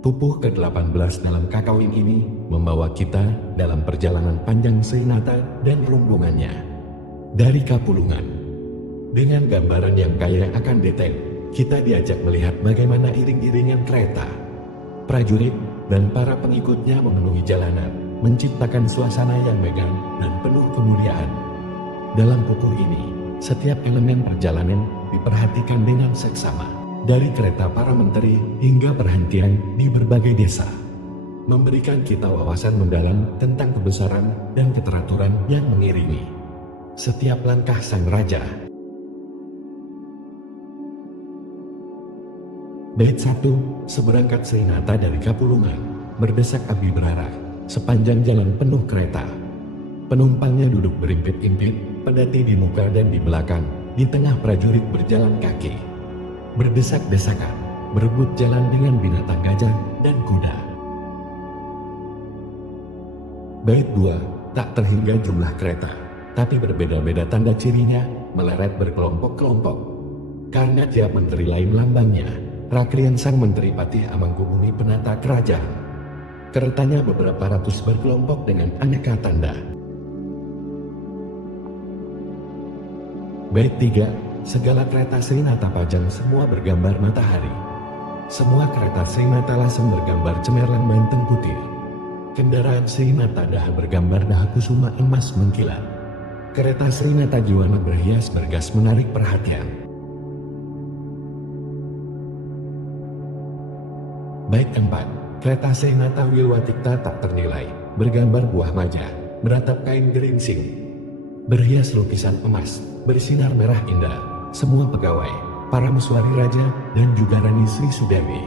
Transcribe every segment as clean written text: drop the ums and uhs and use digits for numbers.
Pupuh ke-18 dalam kakawin ini membawa kita dalam perjalanan panjang Seinata dan rombongannya. Dari Kapulungan, dengan gambaran yang kaya akan detail, kita diajak melihat bagaimana iring-iringan kereta, prajurit, dan para pengikutnya memenuhi jalanan, menciptakan suasana yang megah dan penuh kemuliaan. Dalam pupuh ini, setiap elemen perjalanan diperhatikan dengan seksama. Dari kereta para menteri hingga perhentian di berbagai desa, memberikan kita wawasan mendalam tentang kebesaran dan keteraturan yang mengiringi setiap langkah sang raja. Bait 1. Seberangkat Seinata dari Kapulungan, berdesak api berarah sepanjang jalan penuh kereta. Penumpangnya duduk berimpit-impit, pedati di muka dan di belakang, di tengah prajurit berjalan kaki, berdesak-desakan, berebut jalan dengan binatang gajah dan kuda. Bait 2. Tak terhingga jumlah kereta, tapi berbeda-beda tanda cirinya, meleret berkelompok-kelompok. Karena tiap menteri lain lambangnya, Raklian sang menteri Patih Amangkubumi penata kerajaan. Keretanya beberapa ratus berkelompok dengan aneka tanda. Bait 3. Segala kereta Seinata pajang semua bergambar matahari. Semua kereta Seinata lasem bergambar cemerlang banteng putih. Kendaraan Seinata daha bergambar daha kusuma emas mengkilat. Kereta Seinata Jiwana berhias bergas menarik perhatian. Bait 4. Kereta Seinata Wilwatikta tak ternilai, bergambar buah maja, beratap kain geringsing, berhias lukisan emas, bersinar merah indah. Semua pegawai, para muswari raja, dan juga Rani Sri Sudewi.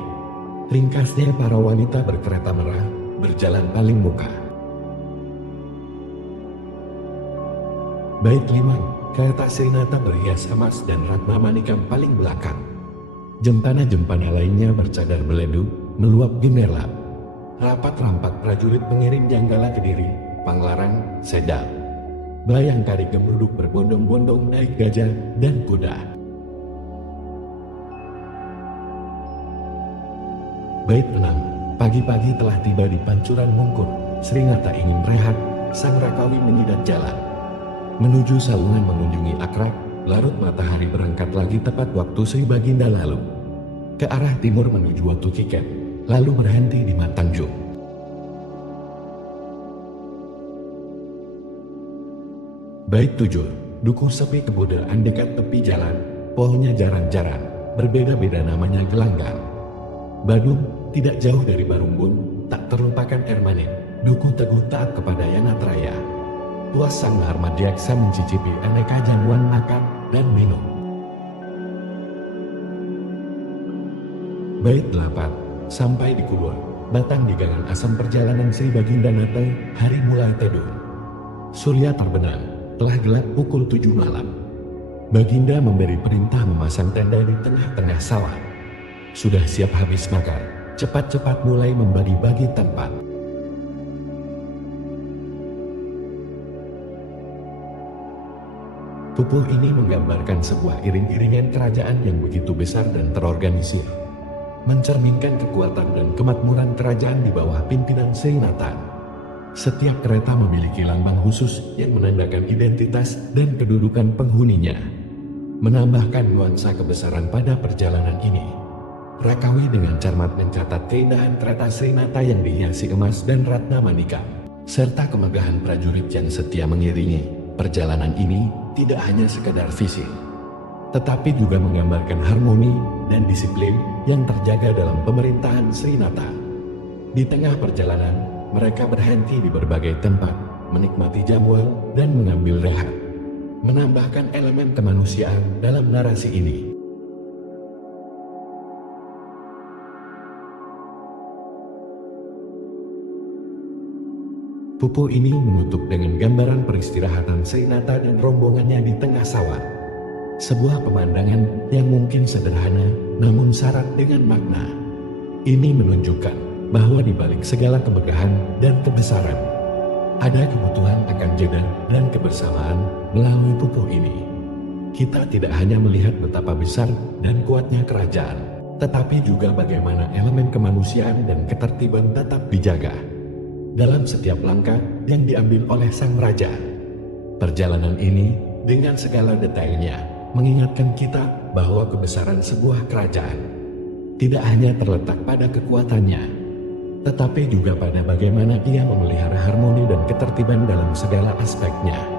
Ringkasnya para wanita berkereta merah, berjalan paling muka. Bait 5. Kereta Seinata berhias emas dan ratna manikam paling belakang. Jempana-jempana lainnya bercadar beledu, meluap gemerlap. Rapat rampak prajurit pengiring Janggala Kediri, Panglarang, Sedap. Bayangkari gemruduk berbondong-bondong naik gajah dan kuda. Bait 6. Pagi-pagi telah tiba di Pancuran Mungkur. Serinata ingin rehat, sang Rakawi menyidat jalan menuju Salungan mengunjungi Akrak. Larut matahari berangkat lagi tepat waktu Sri Baginda lalu ke arah timur menuju Watu Kiket, lalu berhenti di Matangjung. Bait 7. Dukuh sepi kebudaan dekat tepi jalan, pohonnya jarang-jarang, berbeda-beda namanya gelanggang. Badung, tidak jauh dari Barumbun, tak terlupakan Ermanin, dukuh teguh taat kepada Yanatraya. Puas sang Maharmadiaksa mencicipi aneka jamuan makan dan minum. Bait 8. Sampai di Kulon, batang di gangan asam perjalanan Sri Baginda Nate, hari mulai teduh. Surya terbenam. Telah gelap pukul 7 malam. Baginda memberi perintah memasang tenda di tengah-tengah sawah. Sudah siap habis makan, cepat-cepat mulai membagi-bagi tempat. Pupuh ini menggambarkan sebuah iring-iringan kerajaan yang begitu besar dan terorganisir, mencerminkan kekuatan dan kemakmuran kerajaan di bawah pimpinan Seinata. Setiap kereta memiliki lambang khusus yang menandakan identitas dan kedudukan penghuninya, menambahkan nuansa kebesaran pada perjalanan ini. Rakawi dengan cermat mencatat keindahan kereta Seinata yang dihiasi emas dan ratna manikam, serta kemegahan prajurit yang setia mengiringi perjalanan ini. Tidak hanya sekadar fisik, tetapi juga menggambarkan harmoni dan disiplin yang terjaga dalam pemerintahan Seinata. Di tengah perjalanan, mereka berhenti di berbagai tempat, menikmati jamuan dan mengambil rehat, menambahkan elemen kemanusiaan dalam narasi ini. Pupuh ini menutup dengan gambaran peristirahatan Seinata dan rombongannya di tengah sawah. Sebuah pemandangan yang mungkin sederhana, namun syarat dengan makna. Ini menunjukkan bahwa di balik segala kemegahan dan kebesaran, ada kebutuhan akan jeda dan kebersamaan melalui pupuh ini. Kita tidak hanya melihat betapa besar dan kuatnya kerajaan, tetapi juga bagaimana elemen kemanusiaan dan ketertiban tetap dijaga dalam setiap langkah yang diambil oleh sang raja. Perjalanan ini, dengan segala detailnya, mengingatkan kita bahwa kebesaran sebuah kerajaan tidak hanya terletak pada kekuatannya, tetapi juga pada bagaimana ia memelihara harmoni dan ketertiban dalam segala aspeknya.